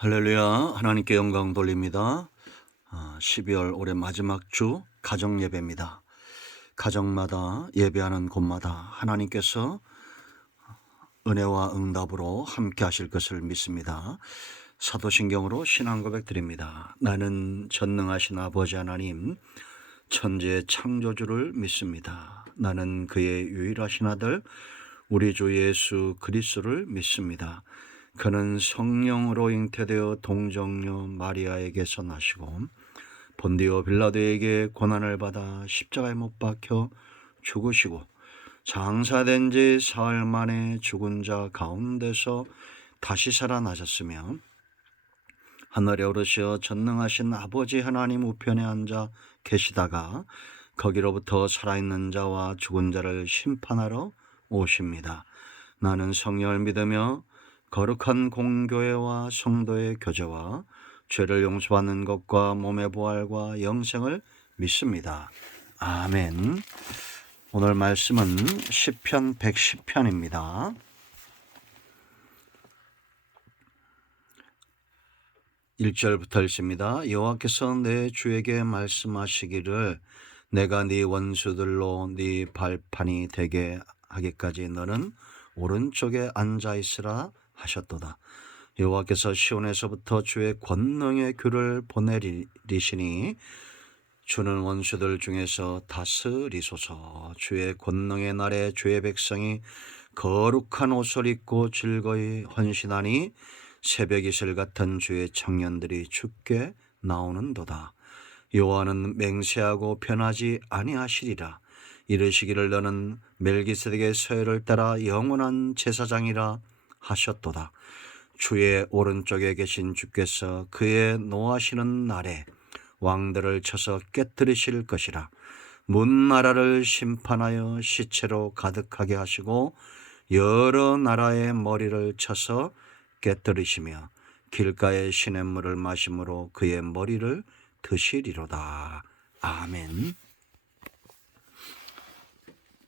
할렐루야. 하나님께 영광 돌립니다. 12월 올해 마지막 주 가정 예배입니다. 가정마다 예배하는 곳마다 하나님께서 은혜와 응답으로 함께 하실 것을 믿습니다. 사도신경으로 신앙 고백 드립니다. 나는 전능하신 아버지 하나님 천지의 창조주를 믿습니다. 나는 그의 유일하신 아들 우리 주 예수 그리스도를 믿습니다. 그는 성령으로 잉태되어 동정녀 마리아에게서 나시고 본디오 빌라도에게 고난을 받아 십자가에 못 박혀 죽으시고 장사된 지 사흘 만에 죽은 자 가운데서 다시 살아나셨으며 하늘에 오르시어 전능하신 아버지 하나님 우편에 앉아 계시다가 거기로부터 살아있는 자와 죽은 자를 심판하러 오십니다. 나는 성령을 믿으며 거룩한 공교회와 성도의 교제와 죄를 용서받는 것과 몸의 부활과 영생을 믿습니다. 아멘. 오늘 말씀은 시편 110편입니다. 1절부터 읽습니다. 여호와께서 내 주에게 말씀하시기를 내가 네 원수들로 네 발판이 되게 하기까지 너는 오른쪽에 앉아있으라 하셨도다. 여호와께서 시온에서부터 주의 권능의 규를 보내리시니 주는 원수들 중에서 다스리소서. 주의 권능의 날에 주의 백성이 거룩한 옷을 입고 즐거이 헌신하니 새벽 이슬 같은 주의 청년들이 죽게 나오는도다. 여호와는 맹세하고 변하지 아니하시리라. 이르시기를 너는 멜기세덱의 서열을 따라 영원한 제사장이라 하셨도다. 주의 오른쪽에 계신 주께서 그의 노하시는 날에 왕들을 쳐서 깨뜨리실 것이라. 문나라를 심판하여 시체로 가득하게 하시고 여러 나라의 머리를 쳐서 깨뜨리시며 길가의 시냇물을 마심으로 그의 머리를 드시리로다. 아멘.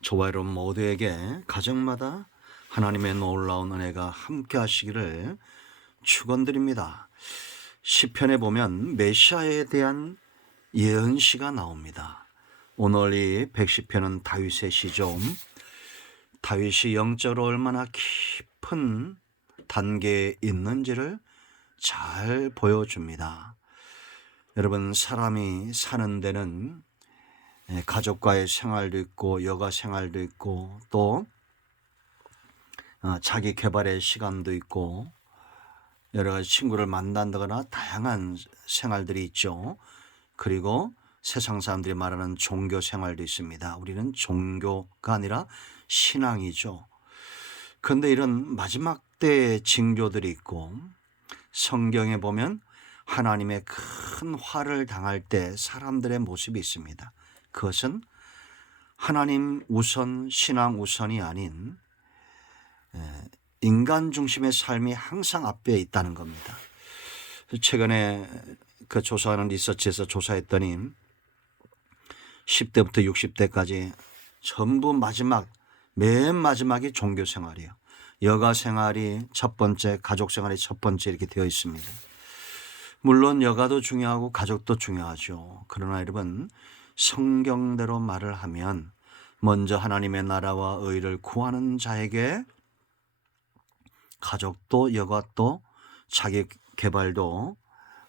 저와 여러분 모두에게 가정마다 하나님의 놀라운 은혜가 함께 하시기를 축원드립니다. 시편에 보면 메시아에 대한 예언시가 나옵니다. 오늘 이 110편은 다윗의 시죠. 다윗이 영적으로 얼마나 깊은 단계에 있는지를 잘 보여줍니다. 여러분, 사람이 사는 데는 가족과의 생활도 있고 여가 생활도 있고 또 자기 개발의 시간도 있고 여러 가지 친구를 만난다거나 다양한 생활들이 있죠. 그리고 세상 사람들이 말하는 종교 생활도 있습니다. 우리는 종교가 아니라 신앙이죠. 그런데 이런 마지막 때의 징조들이 있고 성경에 보면 하나님의 큰 화를 당할 때 사람들의 모습이 있습니다. 그것은 하나님 우선, 신앙 우선이 아닌 인간 중심의 삶이 항상 앞에 있다는 겁니다. 최근에 그 조사하는 리서치에서 조사했더니 10대부터 60대까지 전부 맨 마지막이 종교 생활이에요. 여가 생활이 첫 번째, 가족 생활이 첫 번째 이렇게 되어 있습니다. 물론 여가도 중요하고 가족도 중요하죠. 그러나 여러분, 성경대로 말을 하면 먼저 하나님의 나라와 의를 구하는 자에게 가족도 여가도 자기 개발도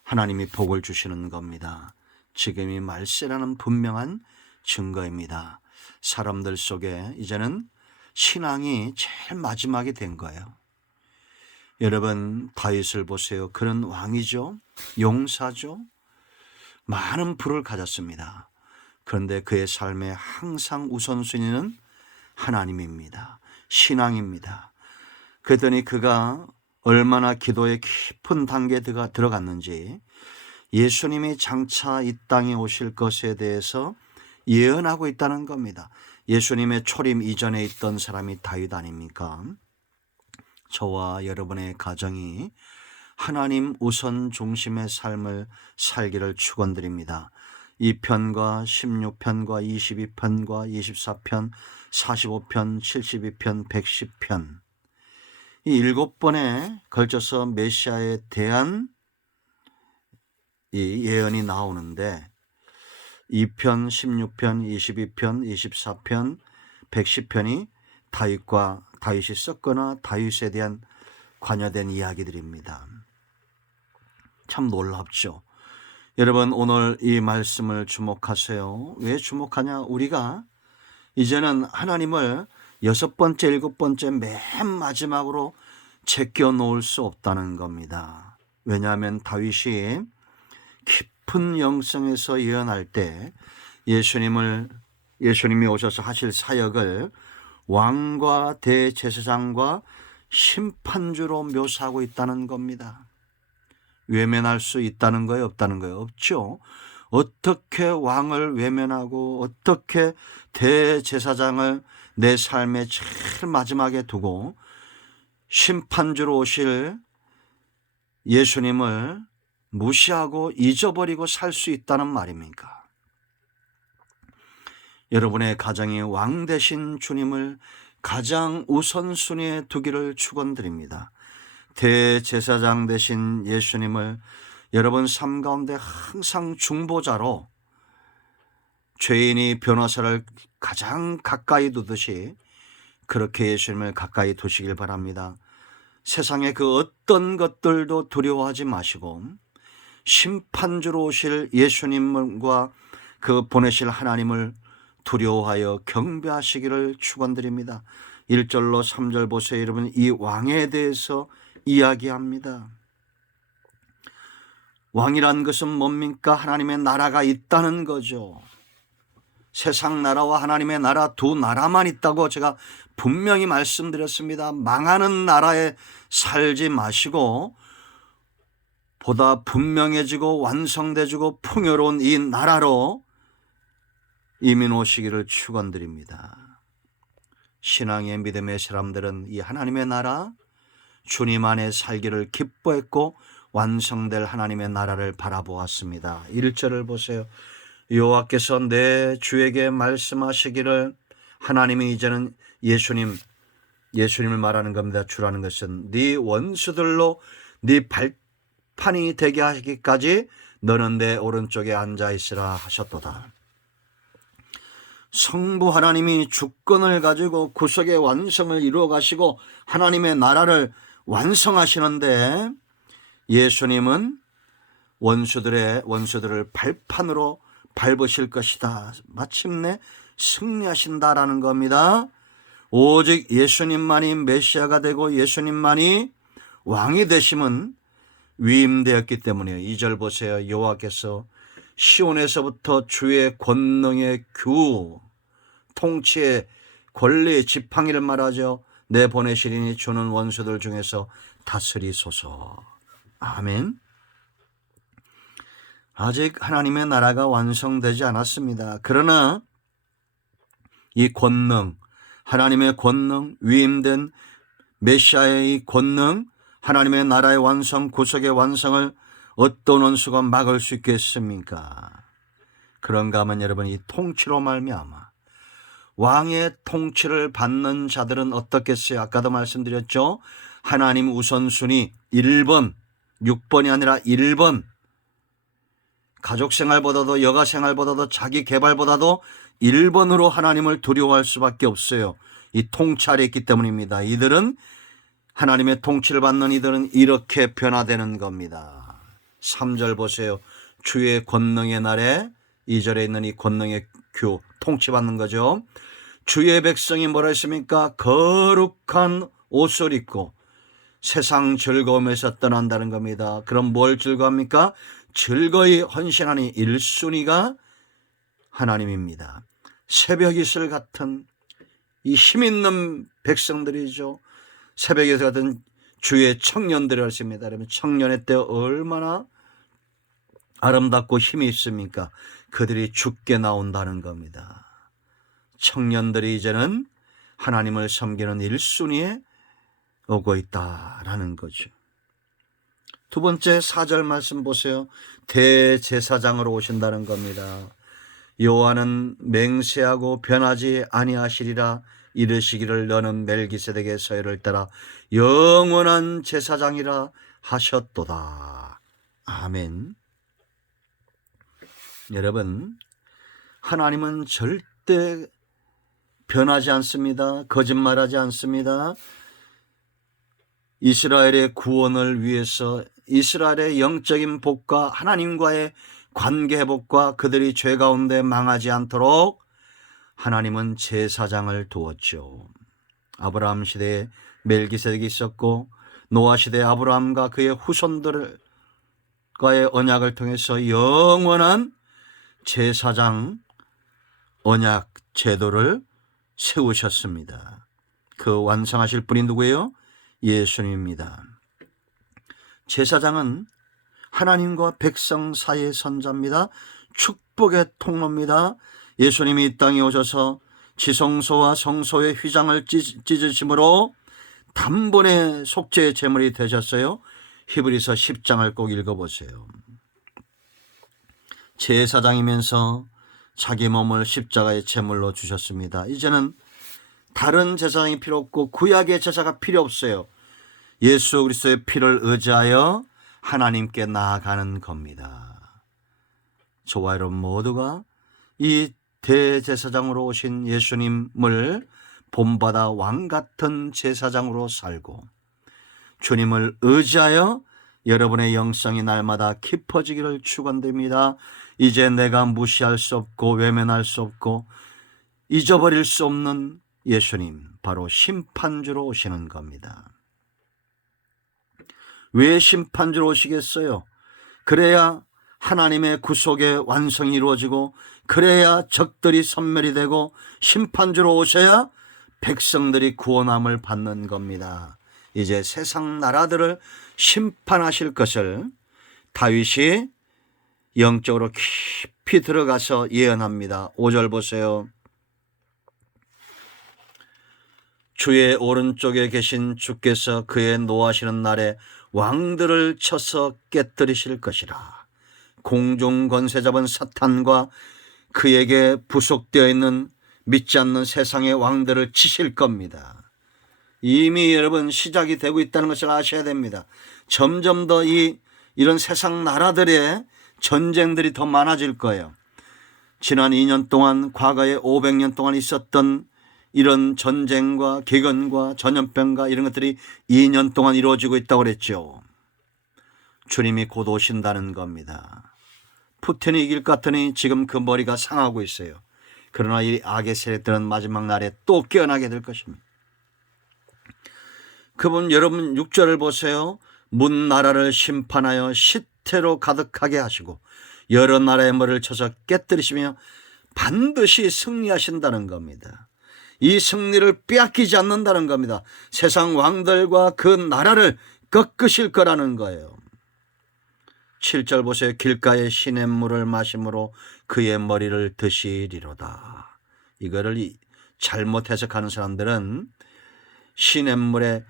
하나님이 복을 주시는 겁니다. 지금이 말세라는 분명한 증거입니다. 사람들 속에 이제는 신앙이 제일 마지막이 된 거예요. 여러분, 다윗을 보세요. 그는 왕이죠. 용사죠. 많은 부를 가졌습니다. 그런데 그의 삶에 항상 우선순위는 하나님입니다. 신앙입니다. 그랬더니 그가 얼마나 기도의 깊은 단계에 들어갔는지 예수님이 장차 이 땅에 오실 것에 대해서 예언하고 있다는 겁니다. 예수님의 초림 이전에 있던 사람이 다윗 아닙니까? 저와 여러분의 가정이 하나님 우선 중심의 삶을 살기를 축원드립니다. 2편과 16편과 22편과 24편, 45편, 72편, 110편 이 7번에 걸쳐서 메시아에 대한 이 예언이 나오는데 2편, 16편, 22편, 24편, 110편이 다윗이 썼거나 다윗에 대한 관여된 이야기들입니다. 참 놀랍죠. 여러분 오늘 이 말씀을 주목하세요. 왜 주목하냐? 우리가 이제는 하나님을 6번째, 7번째 맨 마지막으로 제껴 놓을 수 없다는 겁니다. 왜냐하면 다윗이 깊은 영성에서 예언할 때 예수님이 오셔서 하실 사역을 왕과 대제사장과 심판주로 묘사하고 있다는 겁니다. 외면할 수 있다는 거예요? 없다는 거예요? 없죠. 어떻게 왕을 외면하고 어떻게 대제사장을 내 삶의 제일 마지막에 두고 심판주로 오실 예수님을 무시하고 잊어버리고 살 수 있다는 말입니까? 여러분의 가정이 왕 되신 주님을 가장 우선순위에 두기를 축원드립니다. 대제사장 되신 예수님을 여러분 삶 가운데 항상 중보자로 죄인이 변호사를 가장 가까이 두듯이 그렇게 예수님을 가까이 두시길 바랍니다. 세상의 그 어떤 것들도 두려워하지 마시고 심판주로 오실 예수님과 그 보내실 하나님을 두려워하여 경배하시기를 축원드립니다. 1절로 3절 보세요. 여러분 이 왕에 대해서 이야기합니다. 왕이란 것은 뭡니까? 하나님의 나라가 있다는 거죠. 세상 나라와 하나님의 나라 두 나라만 있다고 제가 분명히 말씀드렸습니다. 망하는 나라에 살지 마시고 보다 분명해지고 완성되지고 풍요로운 이 나라로 이민 오시기를 축원드립니다. 신앙의 믿음의 사람들은 이 하나님의 나라 주님 안에 살기를 기뻐했고 완성될 하나님의 나라를 바라보았습니다. 1절을 보세요. 여호와께서 내 주에게 말씀하시기를, 하나님이 이제는 예수님을 말하는 겁니다. 주라는 것은 네 원수들로 네 발판이 되게 하기까지 너는 내 오른쪽에 앉아 있으라 하셨도다. 성부 하나님이 주권을 가지고 구속의 완성을 이루어 가시고 하나님의 나라를 완성하시는데 예수님은 원수들을 발판으로 밟으실 것이다. 마침내 승리하신다라는 겁니다. 오직 예수님만이 메시아가 되고 예수님만이 왕이 되심은 위임되었기 때문이에요. 2절 보세요. 여호와께서 시온에서부터 주의 권능의 규, 통치의 권리, 지팡이를 말하죠. 내 보내시리니 주는 원수들 중에서 다스리소서. 아멘. 아직 하나님의 나라가 완성되지 않았습니다. 그러나 이 권능, 하나님의 권능, 위임된 메시아의 권능, 하나님의 나라의 완성, 구속의 완성을 어떤 원수가 막을 수 있겠습니까? 그런가 하면 여러분 이 통치로 말미암아 왕의 통치를 받는 자들은 어떻겠어요? 아까도 말씀드렸죠. 하나님 우선순위 1번, 6번이 아니라 1번. 가족생활보다도 여가생활보다도 자기 개발보다도 1번으로 하나님을 두려워할 수밖에 없어요. 이 통치 아래 있기 때문입니다. 이들은 하나님의 통치를 받는 이들은 이렇게 변화되는 겁니다. 3절 보세요. 주의 권능의 날에 2절에 있는 이 권능의 규, 통치받는 거죠. 주의 백성이 뭐라 했습니까? 거룩한 옷을 입고 세상 즐거움에서 떠난다는 겁니다. 그럼 뭘 즐거워합니까? 즐거이 헌신하니 1순위가 하나님입니다. 새벽 이슬 같은 이 힘있는 백성들이죠. 새벽 이슬 같은 주의 청년들을 하십니다. 그러면 청년의 때 얼마나 아름답고 힘이 있습니까? 그들이 죽게 나온다는 겁니다. 청년들이 이제는 하나님을 섬기는 1순위에 오고 있다라는 거죠. 두 번째 4절 말씀 보세요. 대제사장으로 오신다는 겁니다. 여호와는 맹세하고 변하지 아니하시리라 이르시기를 너는 멜기세덱의 서열을 따라 영원한 제사장이라 하셨도다. 아멘. 여러분, 하나님은 절대 변하지 않습니다. 거짓말하지 않습니다. 이스라엘의 구원을 위해서 이스라엘의 영적인 복과 하나님과의 관계 회복과 그들이 죄 가운데 망하지 않도록 하나님은 제사장을 두었죠. 아브라함 시대에 멜기세덱이 있었고 노아 시대에 아브라함과 그의 후손들과의 언약을 통해서 영원한 제사장 언약 제도를 세우셨습니다. 그 완성하실 분이 누구예요? 예수님입니다. 제사장은 하나님과 백성 사이의 선자입니다. 축복의 통로입니다. 예수님이 이 땅에 오셔서 지성소와 성소의 휘장을 찢으심으로 단번에 속죄의 제물이 되셨어요. 히브리서 10장을 꼭 읽어보세요. 제사장이면서 자기 몸을 십자가의 제물로 주셨습니다. 이제는 다른 제사장이 필요 없고 구약의 제사가 필요 없어요. 예수 그리스도의 피를 의지하여 하나님께 나아가는 겁니다. 저와 여러분 모두가 이 대제사장으로 오신 예수님을 본받아 왕같은 제사장으로 살고 주님을 의지하여 여러분의 영성이 날마다 깊어지기를 축원드립니다. 이제 내가 무시할 수 없고 외면할 수 없고 잊어버릴 수 없는 예수님, 바로 심판주로 오시는 겁니다. 왜 심판주로 오시겠어요? 그래야 하나님의 구속의 완성이 이루어지고 그래야 적들이 섬멸이 되고 심판주로 오셔야 백성들이 구원함을 받는 겁니다. 이제 세상 나라들을 심판하실 것을 다윗이 영적으로 깊이 들어가서 예언합니다. 5절 보세요. 주의 오른쪽에 계신 주께서 그의 노하시는 날에 왕들을 쳐서 깨뜨리실 것이라. 공중 권세 잡은 사탄과 그에게 부속되어 있는 믿지 않는 세상의 왕들을 치실 겁니다. 이미 여러분 시작이 되고 있다는 것을 아셔야 됩니다. 점점 더 이런 세상 나라들의 전쟁들이 더 많아질 거예요. 지난 2년 동안 과거에 500년 동안 있었던 이런 전쟁과 기근과 전염병과 이런 것들이 2년 동안 이루어지고 있다고 그랬죠. 주님이 곧 오신다는 겁니다. 푸틴이 이길 것 같으니 지금 그 머리가 상하고 있어요. 그러나 이 악의 세력들은 마지막 날에 또 깨어나게 될 것입니다. 그분 여러분 6절을 보세요. 문 나라를 심판하여 시태로 가득하게 하시고 여러 나라의 머리를 쳐서 깨뜨리시며 반드시 승리하신다는 겁니다. 이 승리를 빼앗기지 않는다는 겁니다. 세상 왕들과 그 나라를 꺾으실 거라는 거예요. 7절 보세요. 길가에 시냇물을 마심으로 그의 머리를 드시리로다. 이거를 잘못 해석하는 사람들은 시냇물에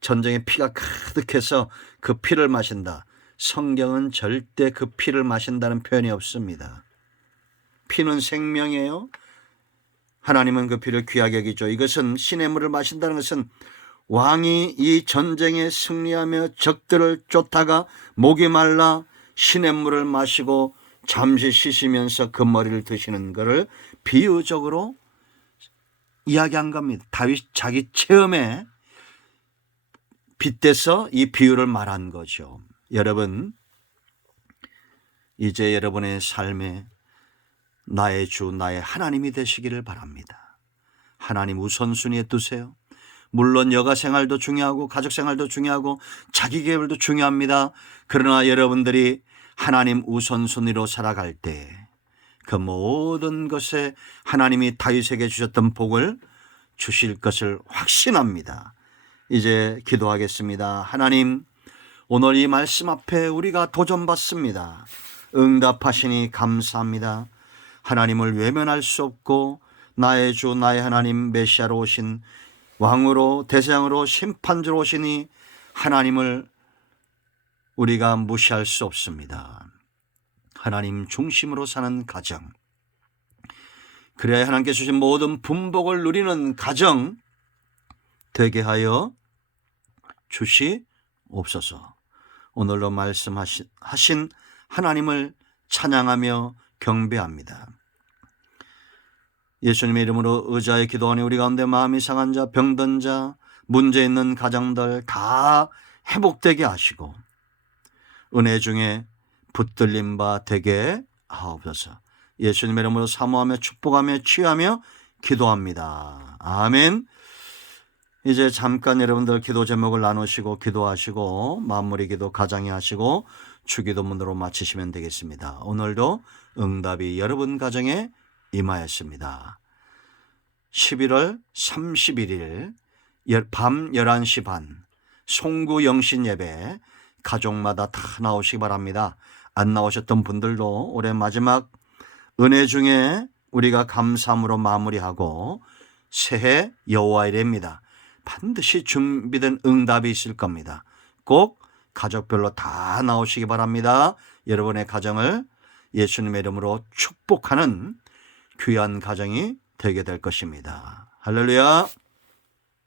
전쟁의 피가 가득해서 그 피를 마신다. 성경은 절대 그 피를 마신다는 표현이 없습니다. 피는 생명이에요. 하나님은 그 피를 귀하게 여기죠. 이것은 시냇물을 마신다는 것은 왕이 이 전쟁에 승리하며 적들을 쫓다가 목이 말라 시냇물을 마시고 잠시 쉬시면서 그 머리를 드시는 것을 비유적으로 이야기한 겁니다. 다윗 자기 체험에 빗대서 이 비유를 말한 거죠. 여러분, 이제 여러분의 삶에 나의 주, 나의 하나님이 되시기를 바랍니다. 하나님 우선순위에 두세요. 물론 여가 생활도 중요하고 가족 생활도 중요하고 자기 개발도 중요합니다. 그러나 여러분들이 하나님 우선순위로 살아갈 때 그 모든 것에 하나님이 다윗에게 주셨던 복을 주실 것을 확신합니다. 이제 기도하겠습니다. 하나님, 오늘 이 말씀 앞에 우리가 도전받습니다. 응답하시니 감사합니다. 하나님을 외면할 수 없고 나의 주 나의 하나님 메시아로 오신 왕으로 대장으로 심판주로 오시니 하나님을 우리가 무시할 수 없습니다. 하나님 중심으로 사는 가정, 그래야 하나님께서 주신 모든 분복을 누리는 가정 되게 하여 주시옵소서. 오늘로 말씀하신 하나님을 찬양하며 경배합니다. 예수님의 이름으로 의자에 기도하니 우리 가운데 마음이 상한 자, 병든 자, 문제 있는 가정들 다 회복되게 하시고 은혜 중에 붙들림 바 되게 하옵소서. 예수님의 이름으로 사모하며 축복하며 취하며 기도합니다. 아멘. 이제 잠깐 여러분들 기도 제목을 나누시고 기도하시고 마무리 기도 가장히 하시고 주기도문으로 마치시면 되겠습니다. 오늘도 응답이 여러분 가정에 임하였습니다. 11월 31일 밤 11시 반 송구 영신 예배 가족마다 다 나오시기 바랍니다. 안 나오셨던 분들도 올해 마지막 은혜 중에 우리가 감사함으로 마무리하고 새해 여호와 이래입니다. 반드시 준비된 응답이 있을 겁니다. 꼭 가족별로 다 나오시기 바랍니다. 여러분의 가정을 예수님의 이름으로 축복하는 귀한 가정이 되게 될 것입니다. 할렐루야.